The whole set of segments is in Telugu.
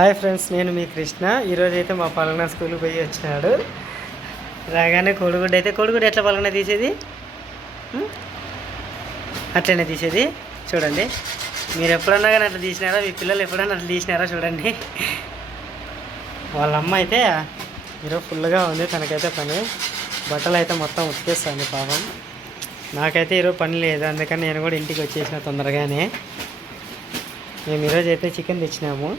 హాయ్ ఫ్రెండ్స్, నేను మీ కృష్ణ. ఈరోజు అయితే మా పలకన స్కూల్కి పోయి వచ్చినాడు. రాగానే కోడిగుడ్డు ఎట్లా పలకన తీసేది, అట్లనే తీసేది. చూడండి, మీరు ఎప్పుడన్నా కానీ అట్లా తీసినారా, మీ పిల్లలు ఎప్పుడన్నా అట్లా తీసినారా చూడండి. వాళ్ళ అమ్మ అయితే ఈరోజు ఫుల్గా ఉంది, తనకైతే పని. బట్టలు అయితే మొత్తం ఉతికేస్తాను పాపం. నాకైతే ఈరోజు పని లేదు, అందుకని నేను కూడా ఇంటికి వచ్చేసిన తొందరగానే. మేము ఈరోజు అయితే చికెన్ తెచ్చినాము.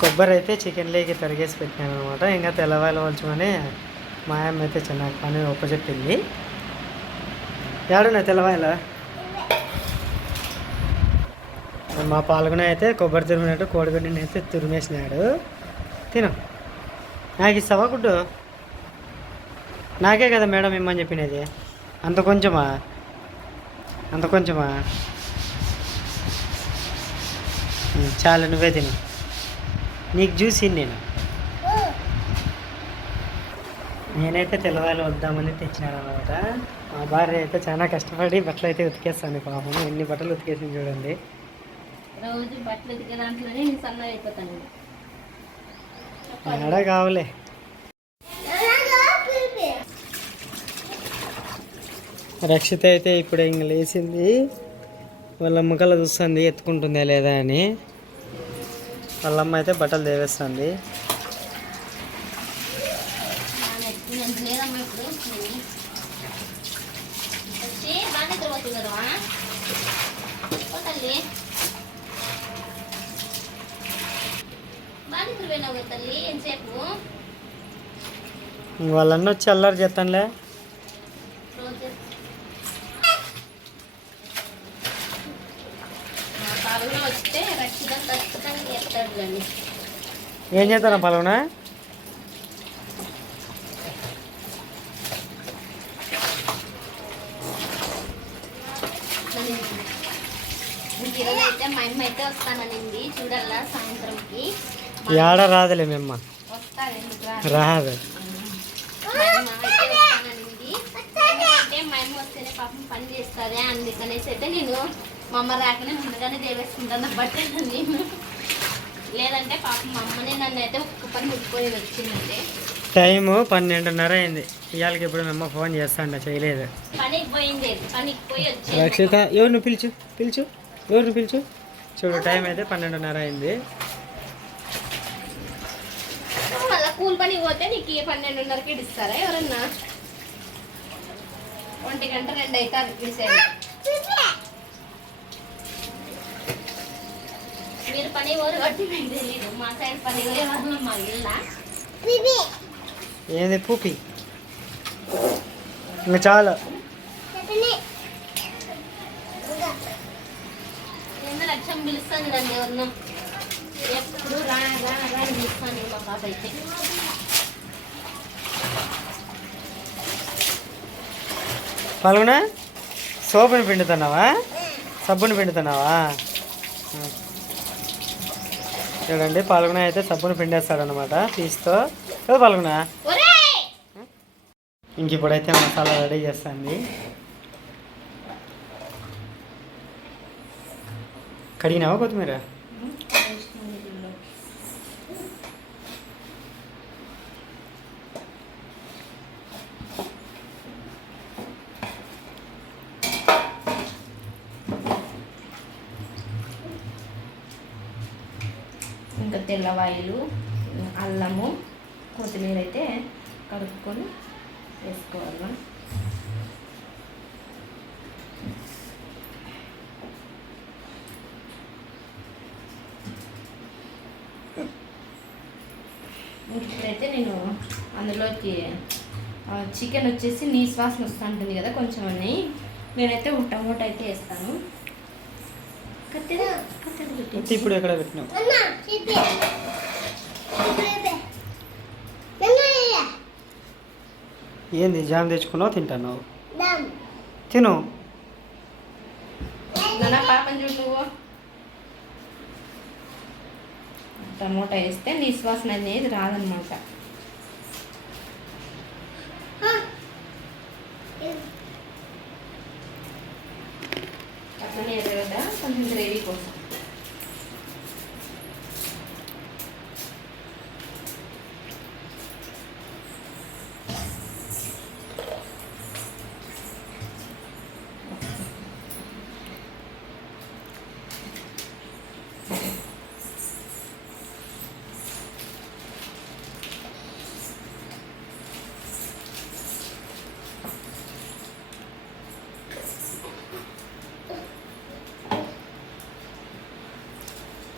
కొబ్బరి అయితే చికెన్లోకి తరిగేసి పెట్టినాను అనమాట. ఇంకా తెల్లవాయలు వచ్చమని మా అమ్మ అయితే చిన్న పని ఒప్పచెప్పింది. ఏడున్నా తెల్లవాయలు? మా పాల్గొన అయితే కొబ్బరి తురిమినట్టు కోడిగుడ్డిని అయితే తురిమేసినాడు. తిను. నాకు ఇస్తావా గుడ్డు? నాకే కదా మేడం ఇమ్మని చెప్పినది. అంత కొంచెమా? చాలు, నువ్వే తిను. నీకు చూసి నేనైతే తెల్లవాళ్ళు వద్దామని తెచ్చినాను అనమాట. మా భార్య అయితే చాలా కష్టపడి బట్టలు అయితే ఉతికేస్తాను పాపం. ఎన్ని బట్టలు ఉతికేసింది చూడండి. రోజు బట్టలు ఉతికే దాంట్లోనే సన్న అయిపోతాను. ఎడా కావులే. రక్షిత అయితే ఇప్పుడు ఇంక లేచింది. వాళ్ళ అమ్మకల్లా చూస్తుంది ఎత్తుకుంటుందా లేదా అని. వాళ్ళమ్మ అయితే బట్టలు దేవేస్తుంది. వాళ్ళన్న వచ్చి అల్లరి చేస్తానులే. ఏం చేస్తాను పలవనా? ఈరోజైతే మా అమ్మ అయితే వస్తాననింది, చూడాలా సాయంత్రంకి. ఏడ రాదులే మేమ్మ, రాదు. మా అమ్మ అయితే వస్తాననింది. అంటే మా అమ్మ వస్తేనే పాపం పని చేస్తుంది, అందుకనేసి అయితే నేను మా అమ్మ రాకనే ముందుగానే దేవేసుకుంటాను బట్టలు. నేను లేదంటే పాపం మా అమ్మనే నన్ను అయితే ఒక్క పని ముట్టుకొని వచ్చిందంటే. టైము 12:30 అయింది. ఇవాళకి ఇప్పుడు మేము ఫోన్ చేస్తాండ, చేయలేదు. పనికి పోయింది, పనికి పోయి వచ్చి. రక్షిత, ఎవరిని పిలుచు. చూడు, టైం అయితే 12:30 అయింది. మళ్ళీ కూలి పనికి పోతే నీకు 12:30కి ఇస్తారా ఎవరన్నా? 1 గంట 2 అవుతారు ఇచ్చేది. మీరు పని ఊరు కట్టి మీకు తెలీదు. మా సైడ్ పని ఊరే వాళ్ళు మా ఇల్లా. ఏంది పూపి? ఇంకా చాలా లక్ష్యం పిలుస్తాను నన్ను ఎవరినో. ఎప్పుడు రా అని పిలుస్తాను మా పాప అయితే. పాల్గొన సోపుని పిండుతున్నావా, సబ్బుని పిండుతున్నావా? చూడండి, పాల్గొన అయితే సబ్బుని పిండేస్తాడనమాట పీస్తో. కదా పాల్గొన? ఇంక ఇప్పుడైతే మసాలా రెడీ చేస్తుంది. కడిగినావా కొత్తిమీర? ఇంకా తెల్లవాయలు, అల్లము, కొత్తిమీర అయితే కడుక్కొని వేసుకోవాలి. ఇప్పుడైతే నేను అందులోకి చికెన్ వచ్చేసి నీసు వాసన వస్తూ ఉంటుంది కదా కొంచెం అని, నేనైతే ఒక టమోటా అయితే వేస్తాను. ఇప్పుడు ఎక్కడ పెట్టినావు? ఏంది జామ్ తెచ్చుకున్నావు, తింటున్నావు? తిను. పాపం చూడు నువ్వు. టమోటా వేస్తే నీసు వాసన అనేది రాదనమాట. అట్లనే ఎర్రగడ్డ కొంచెం గ్రేవీ కోసం.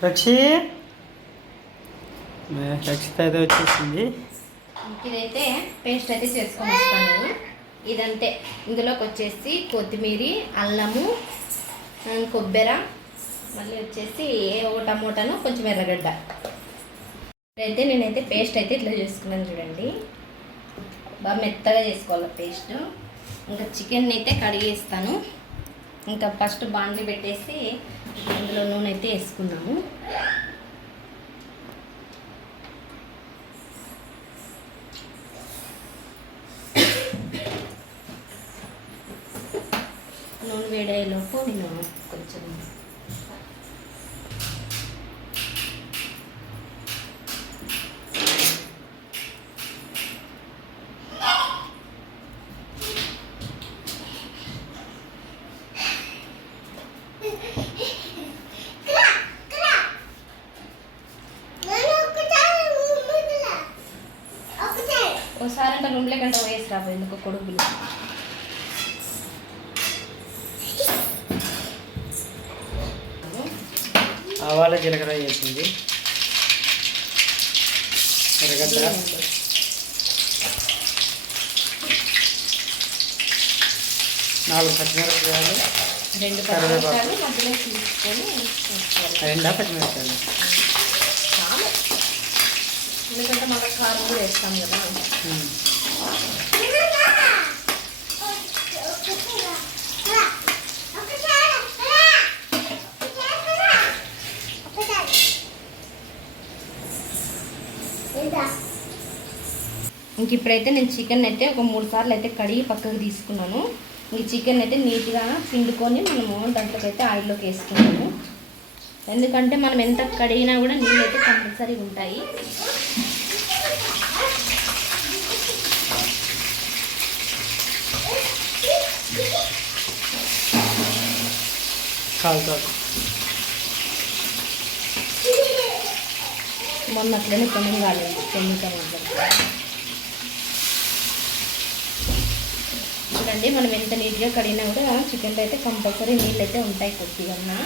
రక్షి రక్షిత అయితే వచ్చేసింది. ఇదైతే పేస్ట్ అయితే చేసుకొని వస్తాను నేను. ఇదంతే, ఇందులోకి వచ్చేసి కొత్తిమీర, అల్లము, కొబ్బరి, మళ్ళీ వచ్చేసి ఒక టమోటాను, కొంచెం ఎర్రగడ్డ. అయితే నేనైతే పేస్ట్ అయితే ఇట్లా చేసుకున్నాను చూడండి. బాగా మెత్తగా చేసుకోవాలి పేస్ట్. ఇంకా చికెన్ అయితే కడిగేస్తాను. ఇంకా ఫస్ట్ బాండ్లీ పెట్టేసి అందులో నూనె అయితే వేసుకున్నాము. నూనె వేడేలోపు నేను కొంచెం ఒకసారి అంటే రూమ్లే కంటే వేసి రాబోయే ఎందుకు కొడుకులు. ఆవాల జీలకర్ర వేసింది, ఎర్రగడ్డ, 4 పచ్చిమిరపకాయలు, 2 పచ్చిమిరపకాయలు మధ్యలో తీసుకొని వేసుకోవాలి. 2 పచ్చిమిరపకాయలు చాలు, ఎందుకంటే మనం కారం కూడా వేస్తాం కదా. ఇంక ఇప్పుడైతే నేను చికెన్ అయితే ఒక 3 సార్లు అయితే కడిగి పక్కకు తీసుకున్నాను. ఈ చికెన్ అయితే నీట్గా పిండుకొని మనము దాంట్లోకి అయితే ఆయిల్లోకి వేసుకున్నాము. ఎందుకంటే మనం ఎంత కడిగినా కూడా నీళ్ళు అయితే కంపల్సరీ ఉంటాయి. మొన్న అట్లనే కొనం కాలేదు చెమ్మిక మాట్లాడుతుంది చూడండి. మనం ఎంత నీట్గా కడిగినా కూడా చికెన్లో అయితే కంపల్సరీ నీళ్ళు అయితే ఉంటాయి కొద్దిగా.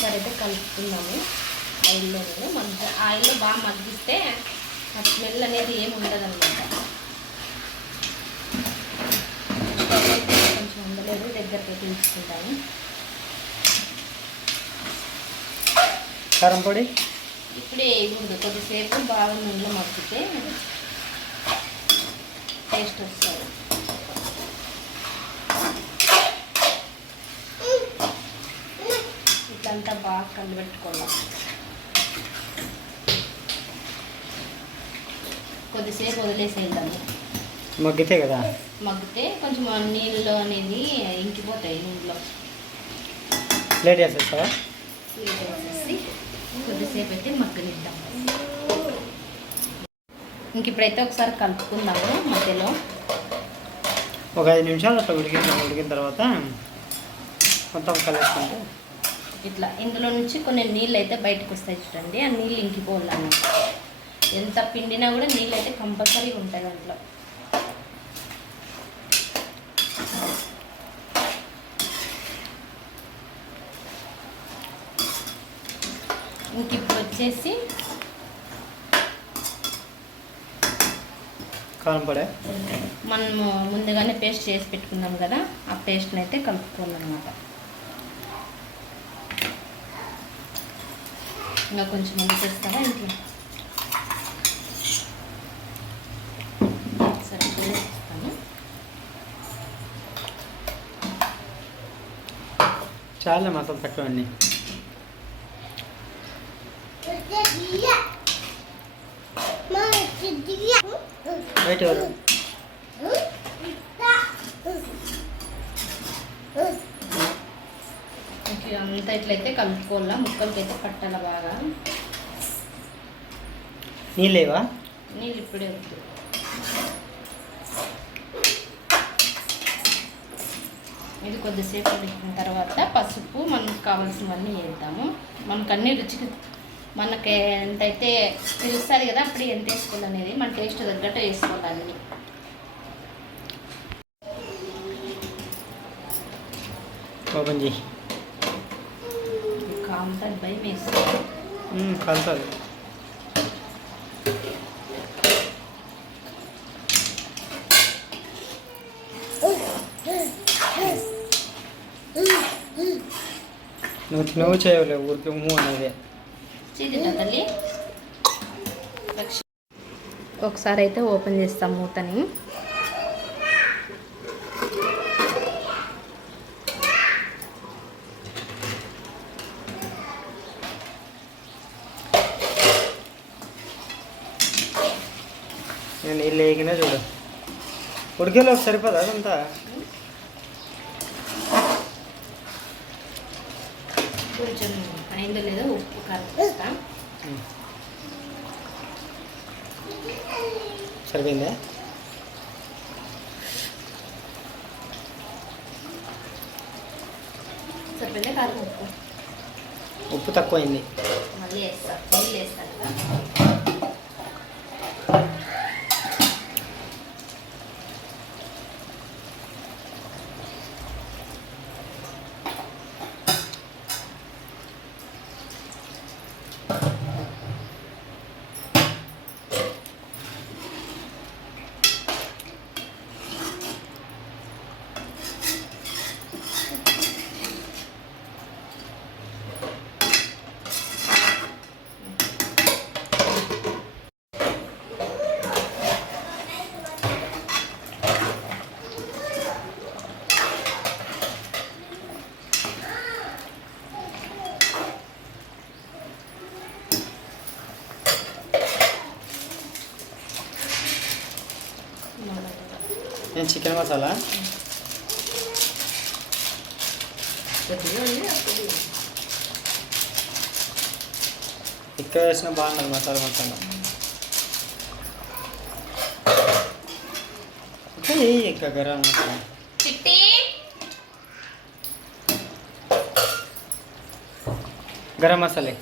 సరైతే కలుపుతున్నాము ఆయిల్లో. ఆయిల్లో బాగా మగ్గిస్తే ఆ స్మెల్ అనేది ఏమి ఉండదు అనమాట. కొంచెం ఉండలేదు, దగ్గరికి తీసుకుంటాము. కారం పొడి ఇప్పుడే వేయకూడదు, కొద్దిసేపు బాగా నూనెలో మగ్గితే టేస్ట్ వస్తుంది. ఇదంతా బాగా కలిపెట్టుకోవాలి. కొద్దిసేపు వదిలేసేద్దాము. మగ్గితే కదా, మగ్గితే కొంచెం నీళ్ళు అనేది ఇంకిపోతాయి నూనెలో. ప్లేట్ వేసేస్తావా? ప్లేట్ వేసేసి కొద్దిసేపు అయితే మగ్గనిద్దాం. ఇంక ఇప్పుడైతే ఒకసారి కలుపుకుందాము. మధ్యలో ఒక 5 నిమిషాలు అట్లా ఉడికిన తర్వాత మొత్తం కలుపుకుంటే ఇట్లా ఇందులో నుంచి కొన్ని నీళ్ళు అయితే బయటకు వస్తాయి చూడండి. ఆ నీళ్ళు ఇంకిపోవాలన్నమాట. ఎంత పిండినా కూడా నీళ్ళు అయితే కంపల్సరీ ఉంటాయి దాంట్లో. ఇంక ఇప్పుడు వచ్చేసి కారం పొడి మనము ముందుగానే పేస్ట్ చేసి పెట్టుకున్నాం కదా, ఆ పేస్ట్ని అయితే కలుపుకోవాలన్నమాట. ఇంకా కొంచెం ముందు చేస్తావా ఇంట్లో సరే వేస్తాను. చాలా మసాలా తక్కువ అండి. బయట అంతా ఇట్లయితే కలుపుకోవాలా, ముక్కలకైతే పట్టాల బాగా. నీళ్ళేవా? నీళ్ళు ఇప్పుడే వద్దు. ఇది కొద్దిసేపు ఉడికిన తర్వాత పసుపు మనకు కావాల్సినవన్నీ వేద్దాము. మనకు అన్ని రుచికి మనకి ఎంతైతే తెలుస్తుంది కదా అప్పుడు ఎంత వేసుకోవాలనేది మన టేస్ట్ తగ్గట్టు వేసుకోవాలి. ఓపెన్ చేయి. కాలుతుంది భయం వేస్తుంది. కలుతుంది. నువ్వు చేయలేవు ఊరికి అనేది. తల్లి ఒకసారి అయితే ఓపెన్ చేస్తాం మూతని. నేను నీళ్ళు వేయకనే చూడు. ఉడికేలో సరిపోదా అదంతా? కొంచెం అయిందో లేదో ఉప్పు కారం వేస్తాం. సరిపోయిందా? సరిపోయిందా కారం ఉప్పు? ఉప్పు తక్కువైంది. మళ్ళీ వేస్తాం. నీళ్ళు వేస్తాను కదా. నేను చికెన్ మసాలా ఇక్కడ వేసినా బాగుంటుంది. మసాలా ఇంకా గరం మసాలా గరం మసాలా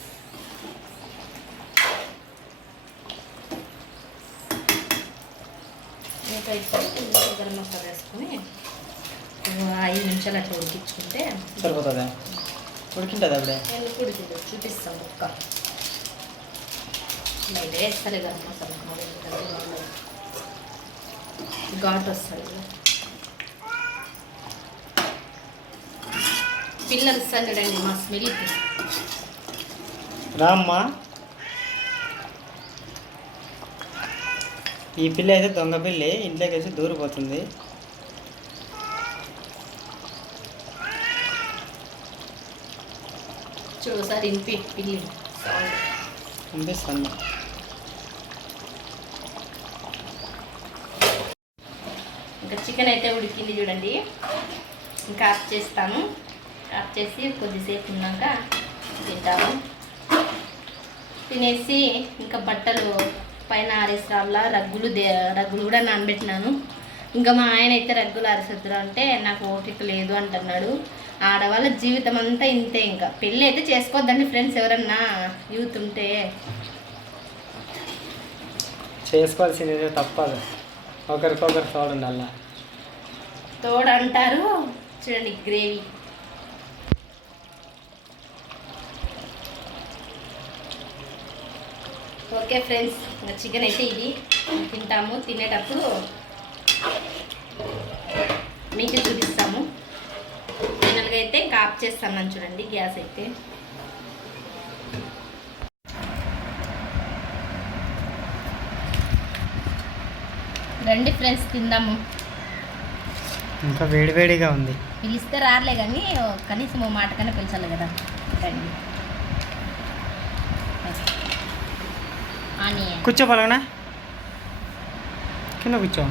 గరం మసాలా వేసుకొని 5 నిమిషాలు అట్లా ఉడికించుకుంటే సరిపోతుందా? ఉడికింటుంది అప్పుడే. ఎందుకు ఉడికింది చూపిస్తాం. ఒక్క బయట వేస్తారు గరం మసాలా ఘాట్ వస్తుంది. పిల్లలు ఇస్తాను చూడండి మా స్మెల్కి. రామ్మా. ఈ పిల్ల అయితే దొంగ పిల్లి, ఇంట్లోకి వేసి దూరిపోతుంది. చూసారి ఇంపి పిల్లి అనిపిస్తుంది. ఇంకా చికెన్ అయితే ఉడికింది చూడండి. ఇంకా ఆఫ్ చేస్తాను. ఆఫ్ చేసి కొద్దిసేపు ఉన్నాక తింటాము. తినేసి ఇంకా బట్టలు పైన ఆరేసరాల రగ్గులు కూడా నానబెట్టినాను. ఇంకా మా ఆయన అయితే రగ్గులు ఆరేసొద్దురా అంటే నాకు ఓపిక లేదు అంటున్నాడు. ఆడవాళ్ళ జీవితం అంతా ఇంతే. ఇంకా పెళ్ళి అయితే చేసుకోవద్దండి ఫ్రెండ్స్. ఎవరన్నా యూత్ ఉంటే చేసుకోవాల్సింది తప్పదు. ఒకరికొకరు తోడు అలా తోడు అంటారు. చూడండి గ్రేవీ. ఓకే ఫ్రెండ్స్, ఇంకా చికెన్ అయితే ఇది తింటాము. తినేటప్పుడు మీకు చూపిస్తాము. ఫైనల్గా అయితే ఇంకా ఆఫ్ చేస్తాను చూడండి గ్యాస్ అయితే. రండి ఫ్రెండ్స్ తిందాము. ఇంకా వేడివేడిగా ఉంది. పిలిస్తే రాలే కానీ కనీసం ఓ మాట కన్నా పిలిచాలి కదా. రండి. కూర్చో పలగనా, కింద కూర్చో.